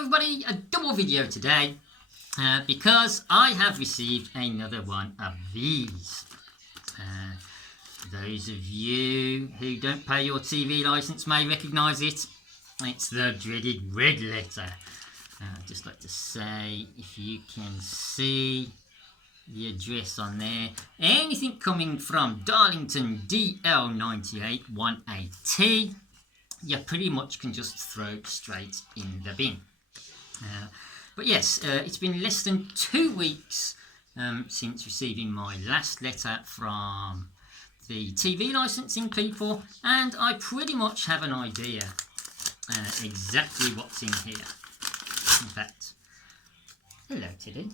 everybody, a double video today because I have received another one of these. Those of you who don't pay your TV licence may recognise it. It's the dreaded red letter. I'd just like to say, if you can see the address on there, anything coming from Darlington DL98 1AT, you pretty much can just throw straight in the bin. But yes, it's been less than 2 weeks since receiving my last letter from the TV licensing people, and I pretty much have an idea exactly what's in here. In fact, hello Teddy,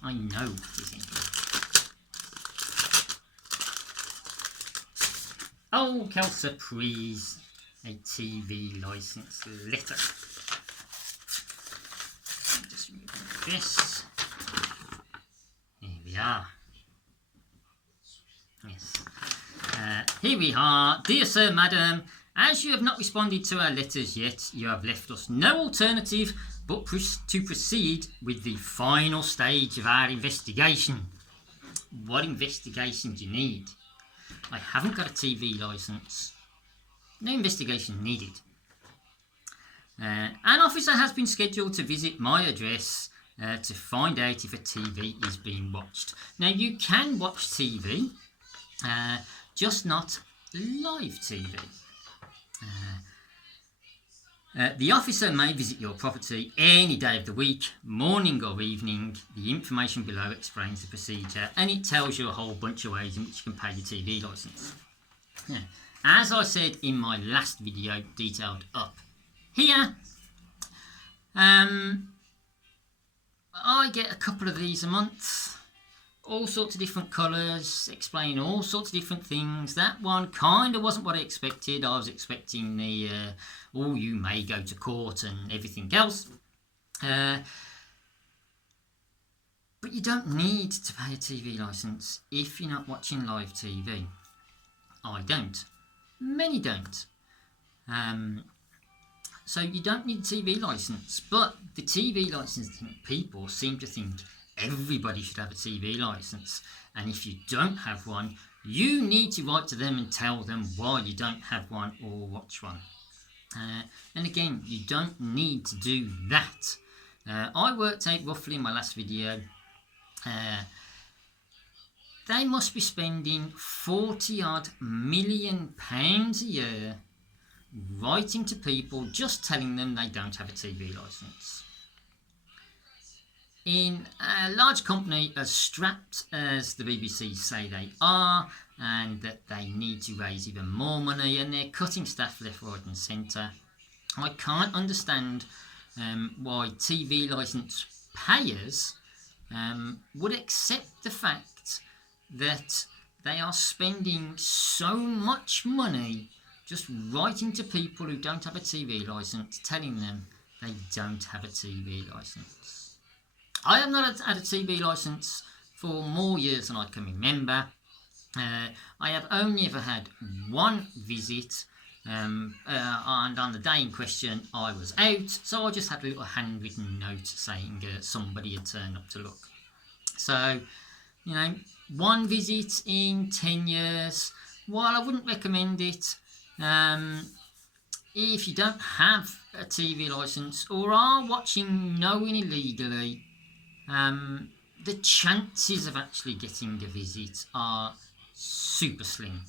I know what is in here. Oh, quelle surprise! A TV license letter. Just remove this. Here we are. Yes. Here we are. Dear Sir, Madam, as you have not responded to our letters yet, you have left us no alternative but to proceed with the final stage of our investigation. What investigation do you need? I haven't got a TV licence. No investigation needed. An officer has been scheduled to visit my address to find out if a TV is being watched. Now, you can watch TV, just not live TV. The officer may visit your property any day of the week, morning or evening. The information below explains the procedure, and it tells you a whole bunch of ways in which you can pay your TV licence. As I said in my last video, detailed up here, I get a couple of these a month. All sorts of different colours, explain all sorts of different things. That one kind of wasn't what I expected. I was expecting the, oh, you may go to court and everything else. But you don't need to pay a TV licence if you're not watching live TV. I don't. Many don't. So you don't need a TV licence. But the TV licensing people seem to think everybody should have a TV licence, and if you don't have one, you need to write to them and tell them why you don't have one or watch one. And again, you don't need to do that. I worked out roughly in my last video, they must be spending 40 odd million pounds a year writing to people just telling them they don't have a TV licence. In a large company as strapped as the BBC say they are, and that they need to raise even more money, and they're cutting staff left, right and centre, I can't understand why TV licence payers would accept the fact that they are spending so much money just writing to people who don't have a TV licence, telling them they don't have a TV licence. I have not had a TV licence for more years than I can remember. I have only ever had one visit, and on the day in question I was out, so I just had a little handwritten note saying somebody had turned up to look. So, you know, one visit in 10 years, while I wouldn't recommend it, if you don't have a TV licence or are watching knowing illegally, the chances of actually getting a visit are super slim.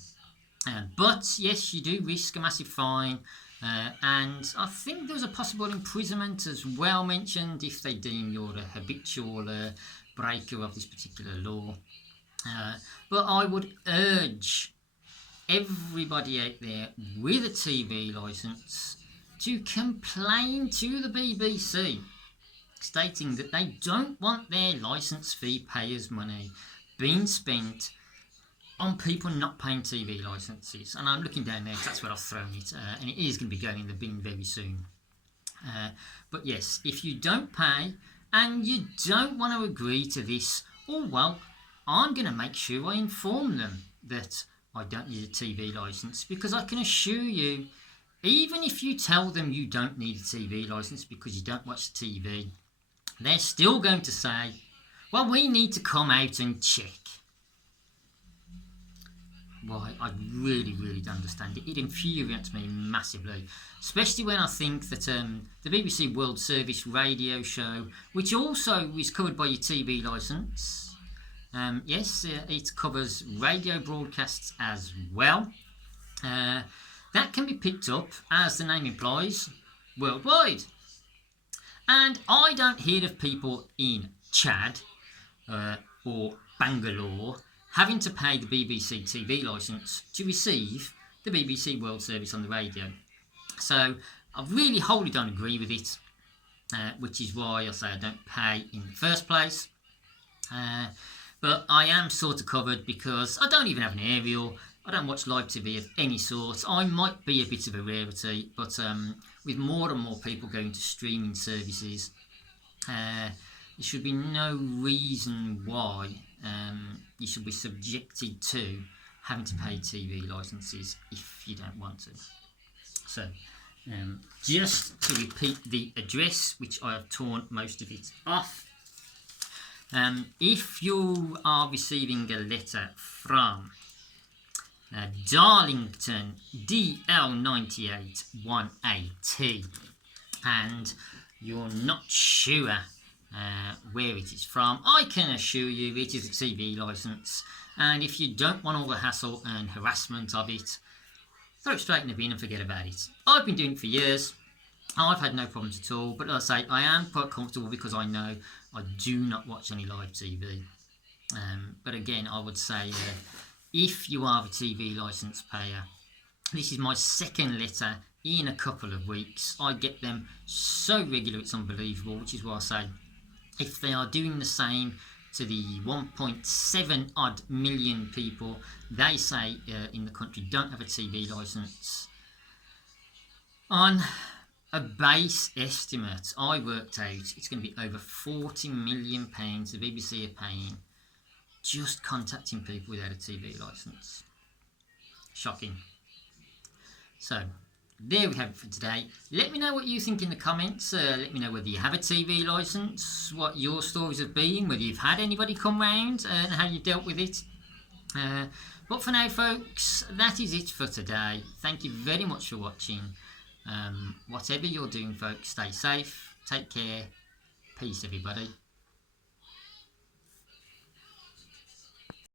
But yes, you do risk a massive fine, and I think there's a possible imprisonment as well mentioned if they deem you're a habitual breaker of this particular law. But I would urge everybody out there with a TV licence to complain to the BBC, stating that they don't want their licence fee payers' money being spent on people not paying TV licences. And I'm looking down there, that's where I've thrown it, and it is going to be going in the bin very soon. But yes, if you don't pay and you don't want to agree to this, oh well, I'm going to make sure I inform them that I don't need a TV licence, because I can assure you even if you tell them you don't need a TV licence because you don't watch TV, they're still going to say, well, we need to come out and check. Why? I really, really don't understand it. It infuriates me massively, especially when I think that the BBC World Service radio show, which also is covered by your TV licence, yes, it covers radio broadcasts as well. That can be picked up, as the name implies, worldwide. And I don't hear of people in Chad or Bangalore having to pay the BBC TV licence to receive the BBC World Service on the radio. So I really wholly don't agree with it, which is why I say I don't pay in the first place. But I am sort of covered because I don't even have an aerial. I don't watch live TV of any sort. I might be a bit of a rarity, but with more and more people going to streaming services, there should be no reason why you should be subjected to having to pay TV licences if you don't want to. So, just to repeat the address, which I have torn most of it off. If you are receiving a letter from Darlington DL98 1AT and you're not sure where it is from, I can assure you it is a TV licence, and if you don't want all the hassle and harassment of it, throw it straight in the bin and forget about it. I've been doing it for years. I've had no problems at all, but like I say, I am quite comfortable because I know I do not watch any live TV. But again, I would say if you are a TV licence payer, this is my second letter in a couple of weeks. I get them so regular, it's unbelievable, which is why I say if they are doing the same to the 1.7 odd million people they say in the country don't have a TV licence, on a base estimate I worked out it's going to be over £40 million the BBC are paying just contacting people without a TV licence. Shocking. So there we have it for today. Let me know what you think in the comments. Let me know whether you have a TV licence, what your stories have been, whether you've had anybody come round and how you dealt with it. But for now, folks, that is it for today. Thank you very much for watching. Whatever you're doing, folks, stay safe, take care, peace, everybody.